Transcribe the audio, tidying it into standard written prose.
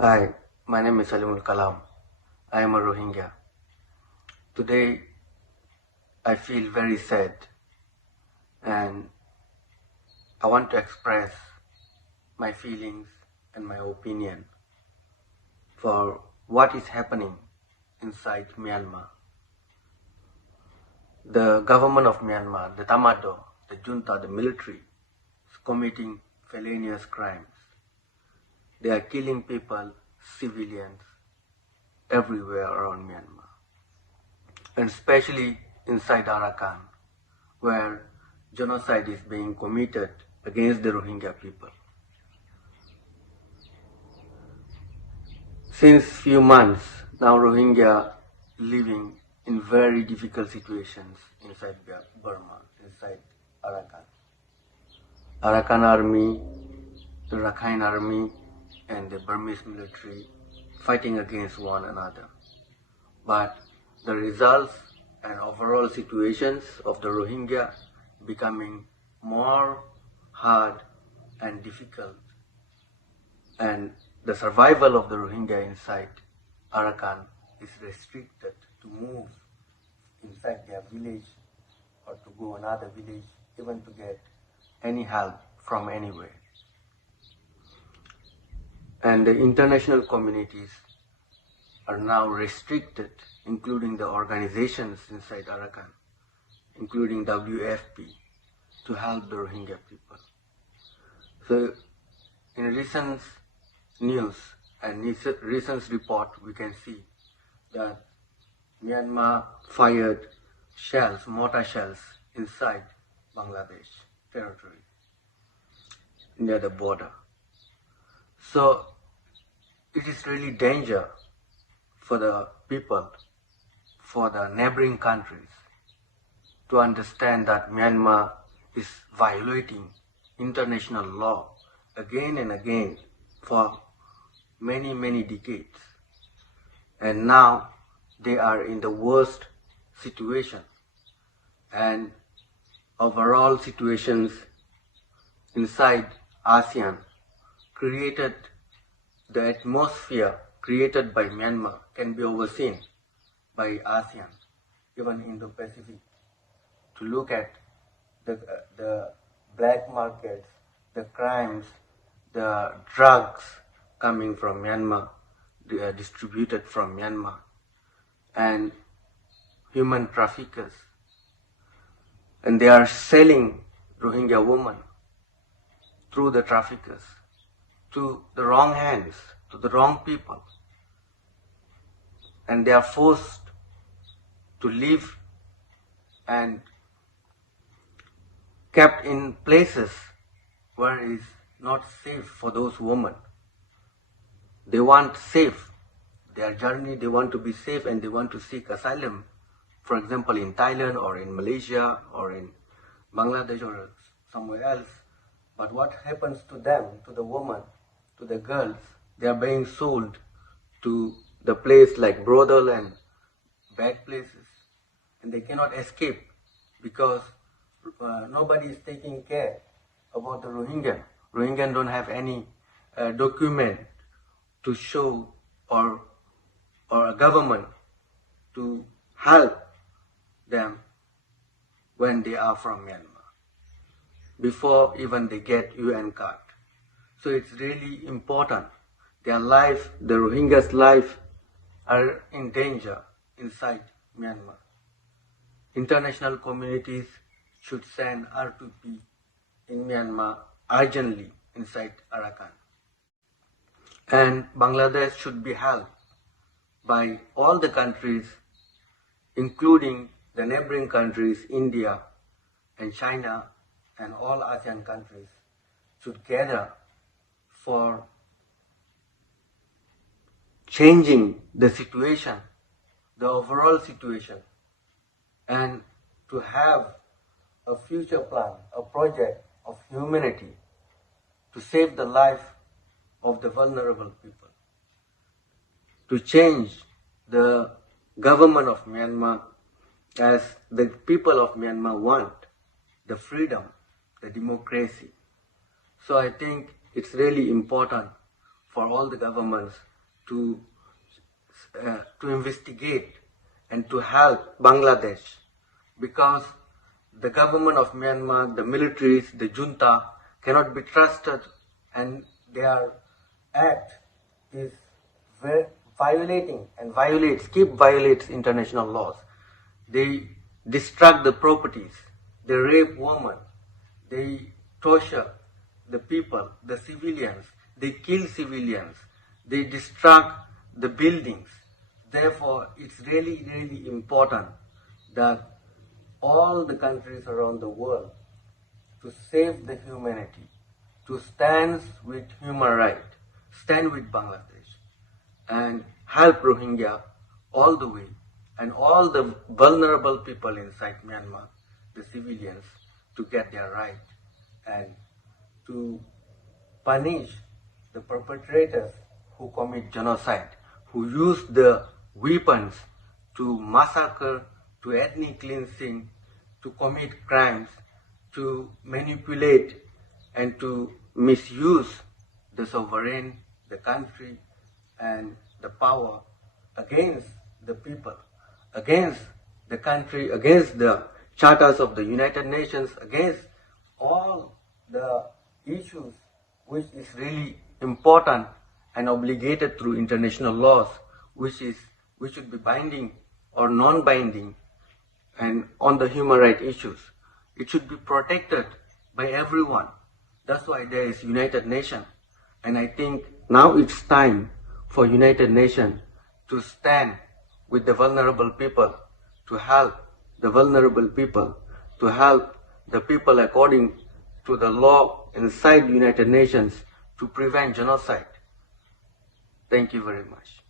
Hi, my name is Salemul Kalam. I am a Rohingya. Today, I feel very sad and I want to express my feelings and my opinion for what is happening inside Myanmar. The government of Myanmar, the Tamado, the junta, the military, is committing felonious crimes. They are killing people, civilians, everywhere around Myanmar, and especially inside Arakan, where genocide is being committed against the Rohingya people. Since few months, now Rohingya living in very difficult situations inside Burma, inside Arakan. Arakan army, the Rakhine army, and the Burmese military fighting against one another. But the results and overall situations of the Rohingya becoming more hard and difficult, and the survival of the Rohingya inside Arakan is restricted to move inside their village or to go another village, even to get any help from anywhere. And the international communities are now restricted, including the organizations inside Arakan, including WFP, to help the Rohingya people. So in recent news and recent report, we can see that Myanmar fired shells, mortar shells inside Bangladesh territory near the border. So it is really danger for the people, for the neighboring countries, to understand that Myanmar is violating international law again and again for many, many decades. And now they are in the worst situation, and overall situations inside ASEAN created, the atmosphere created by Myanmar can be overseen by ASEAN, even Indo-Pacific, to look at the black markets, the crimes, the drugs coming from Myanmar, distributed from Myanmar, and human traffickers. And they are selling Rohingya women through the traffickers to the wrong hands, to the wrong people. And they are forced to live and kept in places where it is not safe for those women. They want safe. Their journey, they want to be safe, and they want to seek asylum, for example, in Thailand or in Malaysia or in Bangladesh or somewhere else. But what happens to them, to the women, to the girls? They are being sold to the place like brothel and bad places, and they cannot escape because nobody is taking care about the Rohingya. Rohingya don't have any document to show or a government to help them when they are from Myanmar, before even they get UN card. So it's really important. Their life, the Rohingyas' life, are in danger inside Myanmar. International communities should send R2P in Myanmar urgently inside Arakan. And Bangladesh should be helped by all the countries, including the neighboring countries, India and China and all ASEAN countries, should gather for changing the situation, the overall situation, and to have a future plan, a project of humanity to save the life of the vulnerable people, to change the government of Myanmar as the people of Myanmar want, the freedom, the democracy. So I think it's really important for all the governments to investigate and to help Bangladesh, because the government of Myanmar, the militaries, the junta cannot be trusted, and their act is keep violates international laws. They destruct the properties, they rape women, they torture the people, the civilians, they kill civilians, they destruct the buildings. Therefore, it's really, really important that all the countries around the world to save the humanity, to stand with human rights, stand with Bangladesh, and help Rohingya all the way, and all the vulnerable people inside Myanmar, the civilians, to get their right, and to punish the perpetrators who commit genocide, who use the weapons to massacre, to ethnic cleansing, to commit crimes, to manipulate and to misuse the sovereign, the country, and the power against the people, against the country, against the charters of the United Nations, against all the issues which is really important and obligated through international laws, which should be binding or non-binding, and on the human rights issues. It should be protected by everyone. That's why there is United Nations. And I think now it's time for United Nations to stand with the vulnerable people, to help the vulnerable people, to help the people according to the law inside United Nations to prevent genocide. Thank you very much.